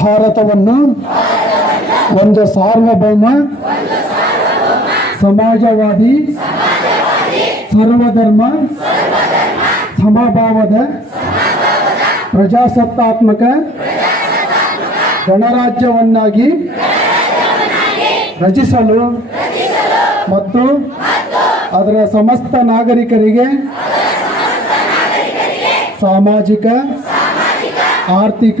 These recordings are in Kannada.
ಭಾರತವನ್ನು ಒಂದು ಸಾರ್ವಭೌಮ, ಸಮಾಜವಾದಿ, ಸರ್ವಧರ್ಮ, ಸಮಭಾವದ, ಪ್ರಜಾಸತ್ತಾತ್ಮಕ, ಗಣರಾಜ್ಯವನ್ನಾಗಿ ರಚಿಸಲು ಮತ್ತು ಅದರ ಸಮಸ್ತ ನಾಗರಿಕರಿಗೆ ಸಾಮಾಜಿಕ, ಆರ್ಥಿಕ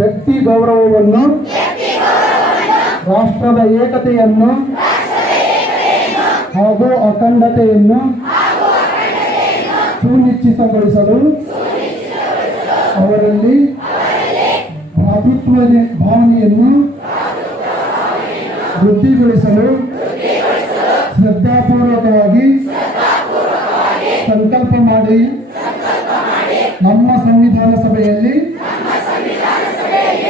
ವ್ಯಕ್ತಿ ಗೌರವವನ್ನು ರಾಷ್ಟ್ರದ ಏಕತೆಯನ್ನು ಹಾಗೂ ಅಖಂಡತೆಯನ್ನು ಸುನಿಶ್ಚಿತಗೊಳಿಸಲು ಅವರಲ್ಲಿ ಭ್ರಾತೃತ್ವ ಭಾವನೆಯನ್ನು ವೃದ್ಧಿಗೊಳಿಸಲು ಶ್ರದ್ಧಾಪೂರ್ವಕವಾಗಿ ಸಂಕಲ್ಪ ಮಾಡಿ ನಮ್ಮ ಸಂವಿಧಾನ ಸಭೆಯಲ್ಲಿ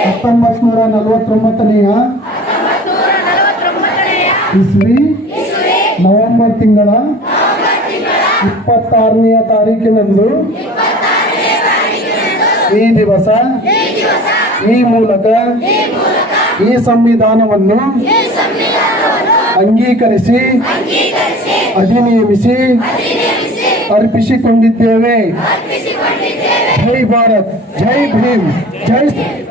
ಹತ್ತೊಂಬತ್ ನೂರ ನಲವತ್ತೊಂಬತ್ತನೆಯ ಇಸ್ವಿ ನವೆಂಬರ್ ತಿಂಗಳ ಇಪ್ಪತ್ತಾರನೆಯ ತಾರೀಕಿನಂದು ಈ ದಿವಸ ಈ ಮೂಲಕ ಈ ಸಂವಿಧಾನವನ್ನು ಅಂಗೀಕರಿಸಿ ಅಧಿನಿಯಮಿಸಿ ಅರ್ಪಿಸಿಕೊಂಡಿದ್ದೇವೆ. जय भारत जय भीम जय